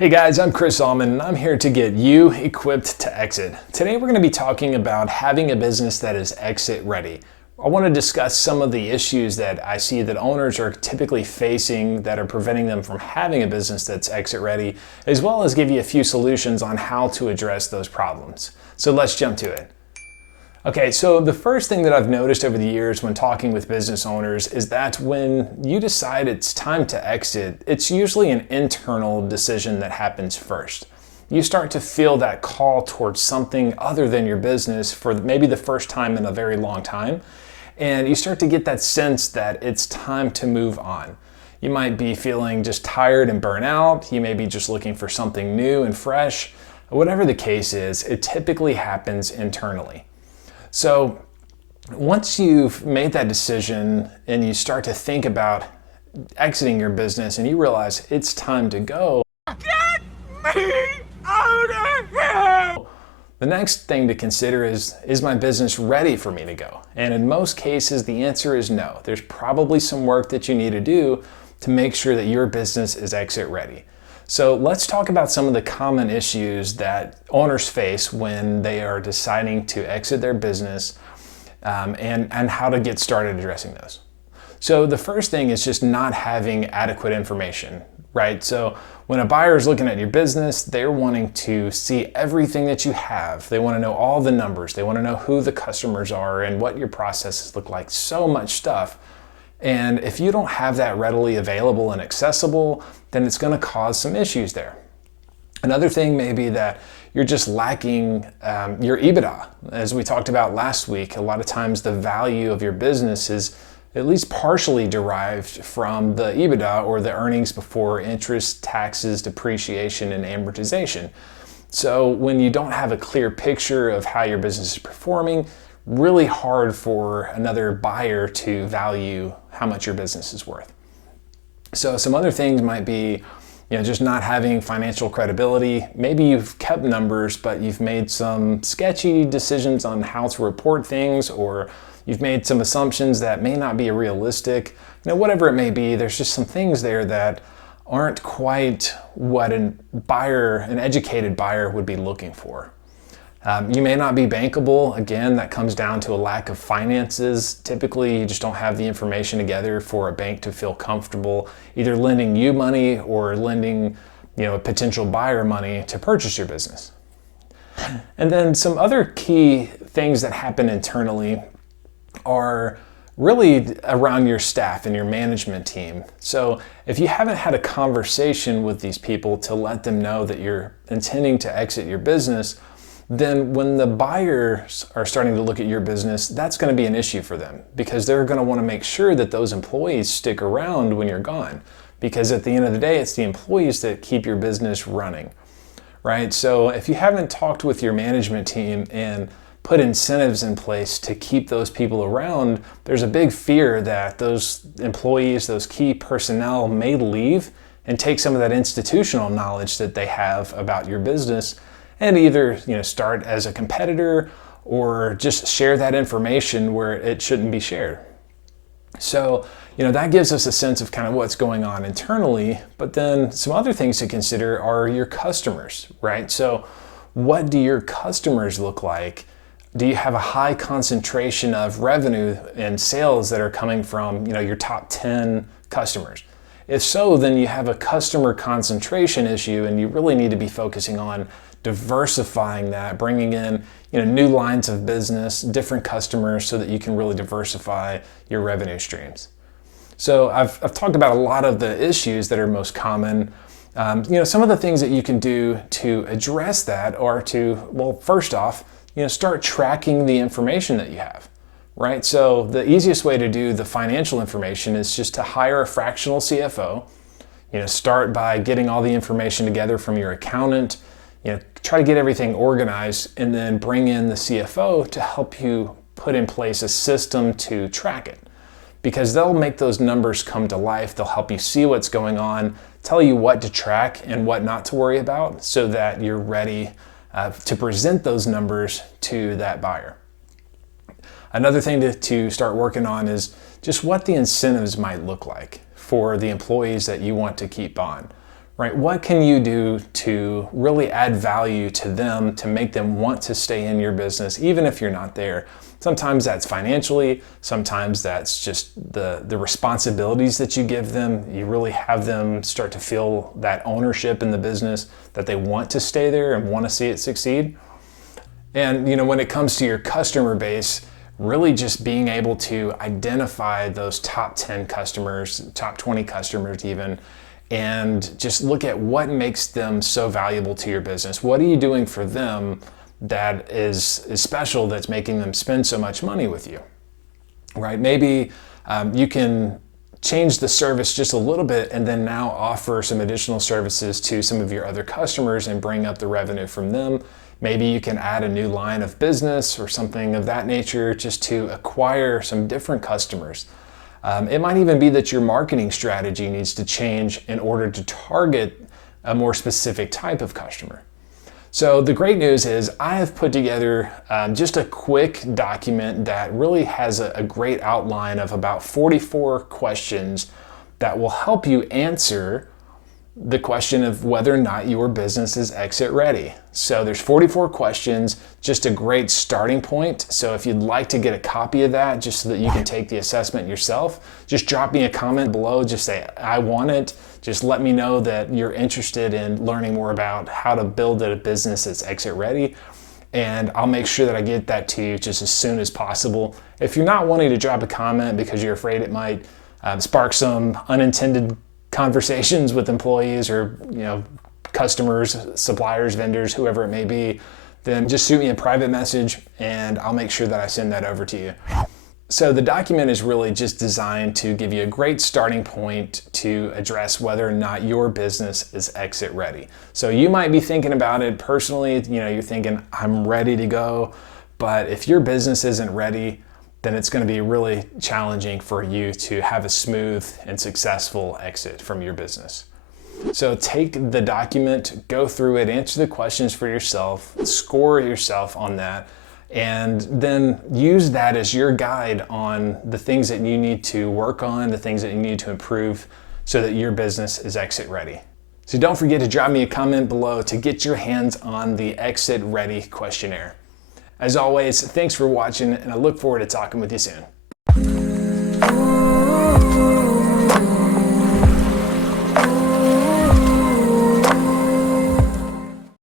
Hey guys, I'm Alman and I'm here to get you equipped to exit. Today we're going to be talking about having a business that is exit ready. I want to discuss some of the issues that I see that owners are typically facing that are preventing them from having a business that's exit ready, as well as give you a few solutions on how to address those problems. So let's jump to it. Okay, so the first thing that I've noticed over the years when talking with business owners is that when you decide it's time to exit, it's usually an internal decision that happens first. You start to feel that call towards something other than your business for maybe the first time in a very long time, and you start to get that sense that it's time to move on. You might be feeling just tired and burnt out. You may be just looking for something new and fresh. Whatever the case is, it typically happens internally. So once you've made that decision and you start to think about exiting your business and you realize it's time to go, get me out of here! The next thing to consider is my business ready for me to go? And in most cases, the answer is no. There's probably some work that you need to do to make sure that your business is exit ready. So let's talk about some of the common issues that owners face when they are deciding to exit their business and how to get started addressing those. So the first thing is just not having adequate information, right? So when a buyer is looking at your business, they're wanting to see everything that you have. They want to know all the numbers. They want to know who the customers are and what your processes look like, so much stuff. And if you don't have that readily available and accessible, then it's going to cause some issues there. Another thing may be that you're just lacking your EBITDA. As we talked about last week, a lot of times the value of your business is at least partially derived from the EBITDA, or the earnings before interest, taxes, depreciation, and amortization. So when you don't have a clear picture of how your business is performing, really hard for another buyer to value how much your business is worth. So some other things might be, just not having financial credibility. Maybe you've kept numbers, but you've made some sketchy decisions on how to report things, or you've made some assumptions that may not be realistic. Whatever it may be, there's just some things there that aren't quite what an educated buyer would be looking for. You may not be bankable. Again, that comes down to a lack of finances. Typically, you just don't have the information together for a bank to feel comfortable either lending you money or lending, a potential buyer money to purchase your business. And then some other key things that happen internally are really around your staff and your management team. So if you haven't had a conversation with these people to let them know that you're intending to exit your business, then when the buyers are starting to look at your business, that's going to be an issue for them, because they're going to want to make sure that those employees stick around when you're gone. Because at the end of the day, it's the employees that keep your business running, right? So if you haven't talked with your management team and put incentives in place to keep those people around, there's a big fear that those employees, those key personnel, may leave and take some of that institutional knowledge that they have about your business and either start as a competitor or just share that information where it shouldn't be shared. So that gives us a sense of kind of what's going on internally. But then some other things to consider are your customers, right? So what do your customers look like? Do you have a high concentration of revenue and sales that are coming from your top 10 customers? If so, then you have a customer concentration issue, and you really need to be focusing on diversifying that, bringing in new lines of business, different customers, so that you can really diversify your revenue streams. So I've talked about a lot of the issues that are most common. Some of the things that you can do to address that are to, first off, start tracking the information that you have, right? So the easiest way to do the financial information is just to hire a fractional CFO. Start by getting all the information together from your accountant. Try to get everything organized, and then bring in the CFO to help you put in place a system to track it, because they'll make those numbers come to life. They'll help you see what's going on, tell you what to track and what not to worry about, so that you're ready to present those numbers to that buyer. Another thing to start working on is just what the incentives might look like for the employees that you want to keep on, right? What can you do to really add value to them to make them want to stay in your business, even if you're not there? Sometimes that's financially, sometimes that's just the responsibilities that you give them. You really have them start to feel that ownership in the business, that they want to stay there and want to see it succeed. And when it comes to your customer base, really just being able to identify those top 10 customers, top 20 customers even, and just look at what makes them so valuable to your business. What are you doing for them that is special, that's making them spend so much money with you, right? Maybe you can change the service just a little bit and then now offer some additional services to some of your other customers and bring up the revenue from them. Maybe you can add a new line of business or something of that nature just to acquire some different customers. It might even be that your marketing strategy needs to change in order to target a more specific type of customer. So the great news is I have put together just a quick document that really has a great outline of about 44 questions that will help you answer the question of whether or not your business is exit ready. So there's 44 questions, just a great starting point. So if you'd like to get a copy of that just so that you can take the assessment yourself, just drop me a comment below, just say, I want it. Just let me know that you're interested in learning more about how to build a business that's exit ready. And I'll make sure that I get that to you just as soon as possible. If you're not wanting to drop a comment because you're afraid it might spark some unintended conversations with employees or customers, suppliers, vendors, whoever it may be, then just shoot me a private message and I'll make sure that I send that over to you. So the document is really just designed to give you a great starting point to address whether or not your business is exit ready. So you might be thinking about it personally, you're thinking, I'm ready to go, but if your business isn't ready, then it's going to be really challenging for you to have a smooth and successful exit from your business. So take the document, go through it, answer the questions for yourself, score yourself on that, and then use that as your guide on the things that you need to work on, the things that you need to improve so that your business is exit ready. So don't forget to drop me a comment below to get your hands on the Exit Ready questionnaire. As always, thanks for watching, and I look forward to talking with you soon.